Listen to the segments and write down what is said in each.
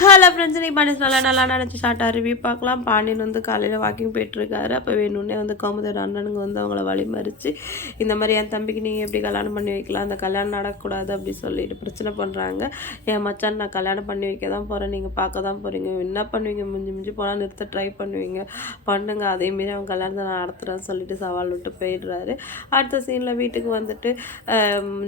Hello friends, இன்னைக்கு பாண்டியன் நல்லா நினச்சி ஷார்ட்டாக ரிவ்யூ பார்க்கலாம். பாண்டியன் வந்து காலையில் வாக்கிங் போயிட்டுருக்காரு. அப்போ வேணுன்னே வந்து கோமதியோட அண்ணனுங்க வந்து அவங்கள வழிமறித்து இந்த மாதிரி என் தம்பிக்கு நீங்கள் எப்படி கல்யாணம் பண்ணி வைக்கலாம், அந்த கல்யாணம் நடக்கக்கூடாது அப்படி சொல்லிட்டு பிரச்சனை பண்ணுறாங்க. என் மச்சான் நான் கல்யாணம் பண்ணி வைக்க தான் போகிறேன், நீங்கள் பார்க்க தான் போகிறீங்க, என்ன பண்ணுவீங்க, மிஞ்சி மிஞ்சி போனால் நிறுத்த ட்ரை பண்ணுவீங்க, பண்ணுங்க, அதேமாரி அவன் கல்யாணத்தை நான் நடத்துகிறேன்னு சொல்லிட்டு சவால் விட்டு போயிடுறாரு. அடுத்த சீனில் வீட்டுக்கு வந்துட்டு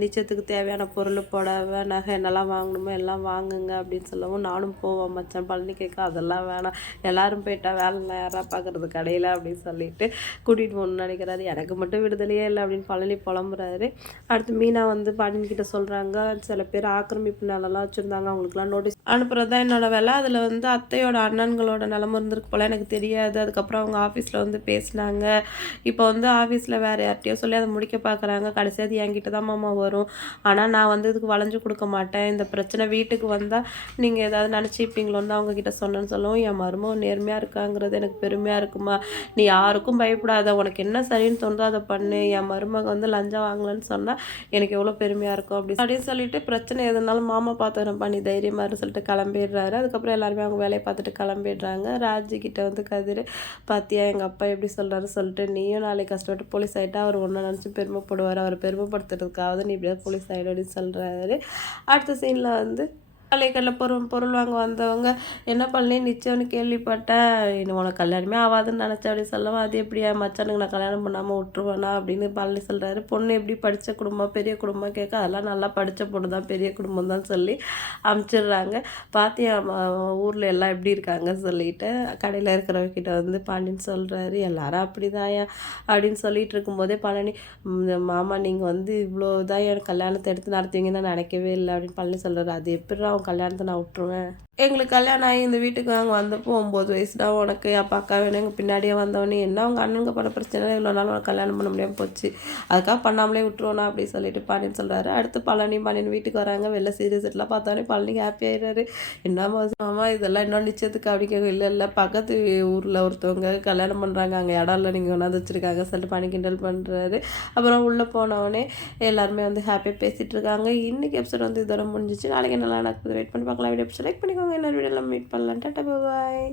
நிச்சயத்துக்கு தேவையான பொருள், புடவை, நகை என்னெல்லாம் வாங்கணுமோ எல்லாம் வாங்குங்க அப்படின்னு சொல்லவும் நானும் போவோம் மச்சான் பழனி கேட்க, அதெல்லாம் வேணாம், எல்லாரும் போயிட்டா வேலை யாராக பார்க்குறது கடையில் அப்படின்னு சொல்லிட்டு கூட்டிகிட்டு போகணும்னு நினைக்கிறாரு. எனக்கு மட்டும் விடுதலையே இல்லை அப்படின்னு பழனி புலம்புறாரு. அடுத்து மீனா வந்து பாண்டியன்கிட்ட சொல்கிறாங்க, சில பேர் ஆக்கிரமிப்பு நிலம்லாம் வச்சுருந்தாங்க, அவங்களுக்குலாம் நோட்டீஸ் அனுப்புறது தான் என்னோட வேலை. அதில் வந்து அத்தையோட அண்ணன்களோட நிலம இருந்திருக்கு போல், எனக்கு தெரியாது. அதுக்கப்புறம் அவங்க ஆஃபீஸில் வந்து பேசினாங்க. இப்போ வந்து ஆஃபீஸில் வேறு யார்ட்டையோ சொல்லி அதை முடிக்க பார்க்குறாங்க. கடைசியாக அது என்கிட்ட தான் மாமா வரும். ஆனால் நான் வந்து இதுக்கு வளைஞ்சு கொடுக்க மாட்டேன். இந்த பிரச்சனை வீட்டுக்கு வந்தால் நீங்கள் ஏதாவது நினச்சிப்பீங்களோன்னு தான் அவங்கக்கிட்ட சொன்னேன்னு சொல்லவும், என் மருமகன் நேர்மையாக இருக்காங்கிறது எனக்கு பெருமையாக இருக்குமா, நீ யாருக்கும் பயப்படாத, உனக்கு என்ன சரின்னு தோணுதோ அதை பண்ணு, என் மருமக வந்து லஞ்சம் வாங்கலன்னு சொன்னால் எனக்கு எவ்வளோ பெருமையாக இருக்கும் அப்படின்னு சொல்லிட்டு பிரச்சனை எதுனாலும் மாமா பார்த்துறேன் பண்ணி தைரியமாக இரு சொல்லிட்டு கிளம்பிடுறாரு. அதுக்கப்புறம் எல்லாருமே அவங்க வேலையை பார்த்துட்டு கிளம்பிடுறாங்க. ராஜிக்கிட்ட வந்து கதிர், பாத்தியா எங்கள் அப்பா எப்படி சொல்கிறாரு சொல்லிட்டு, நீயும் நாளைக்கு கஷ்டப்பட்டு போலீஸ் ஆகிட்டா அவர் ஒன்றை நினச்சி பெருமைப்படுவார், அவர் பெருமைப்படுத்துறதுக்காவது நீ இப்படியாவது போலீஸ் ஆகிடும் அப்படின்னு சொல்கிறாரு. அடுத்த சீனில் வந்து கடையில் பொருள் வாங்க வந்தவங்க, என்ன பண்ணி நிச்சயம்னு கேள்விப்பட்டேன், இன்னும் உனக்கு கல்யாணமே ஆகாதுன்னு நினச்சேன் அப்படி சொல்லவும், அது எப்படியா மச்சானுக்கு நான் கல்யாணம் பண்ணாமல் விட்டுருவேனா அப்படின்னு பழனி சொல்கிறாரு. பொண்ணு எப்படி படித்த குடும்பம், பெரிய குடும்பம் கேட்க, அதெல்லாம் நல்லா படித்த பொண்ணு தான், பெரிய குடும்பம் தான் சொல்லி அமுச்சிடுறாங்க. பாத்தியா ஊரில் எல்லாம் எப்படி இருக்காங்க சொல்லிட்டு கடையில் இருக்கிறவங்கிட்ட வந்து பாண்டியன் சொல்கிறாரு, எல்லாரும் அப்படிதாயா அப்படின்னு சொல்லிட்டு இருக்கும்போதே பழனி, மாமா நீங்கள் வந்து இவ்வளோ தான் என் கல்யாணத்தை எடுத்து நடத்துவீங்கன்னு நான் நினைக்கவே இல்லை அப்படின்னு பழனி சொல்கிறாரு. அது எப்படி கல்யாணத்தை நான் விட்டுருவேன், எங்களுக்கு கல்யாணம் ஆகி இந்த வீட்டுக்கு நாங்கள் வந்தப்போ 9 வயசு தான் உனக்கு, அப்போ அக்கா வேணும், எங்கள் பின்னாடியே வந்தவொடனே என்ன அவங்க அண்ணனுங்க பண்ண பிரச்சனை இவ்வளோ நாள் உனக்கு கல்யாணம் பண்ண முடியாமல் போச்சு, அதுக்காக பண்ணாமலே விட்டுருவோண்ணா அப்படின்னு சொல்லிட்டு பாண்டியன் சொல்கிறாரு. அடுத்து பாண்டியன் வீட்டுக்கு வராங்க. வெளில சீரியஸ் எல்லாம் பார்த்தோன்னே பழனிக்கு ஹாப்பி ஆகிடுறாரு. என்ன மாமா இதெல்லாம் இன்னும் நிச்சயத்துக்கு அப்படி கேட்க, இல்லை பக்கத்து ஊரில் ஒருத்தவங்க கல்யாணம் பண்ணுறாங்க, அங்கே இடம் இல்லை, நீங்கள் ஒன்றாந்து வச்சுருக்காங்க சொல்லிட்டு பண்ணி கிண்டல் பண்ணுறாரு. அப்புறம் உள்ளே போனவொடனே எல்லாருமே வந்து ஹாப்பியாக பேசிகிட்டு இருக்காங்க. இன்றைக்கி எபிசோட் வந்து இதோட முடிஞ்சிச்சு. நாளைக்கு நல்லா நடக்குது, வெயிட் பண்ணி பார்க்கலாம். வீடியோ எபிசோட் லைக் பண்ணிக்கோங்க. இன்னொரு வீடியோவில் மீட் பண்ணலாம். டாடா பாய்.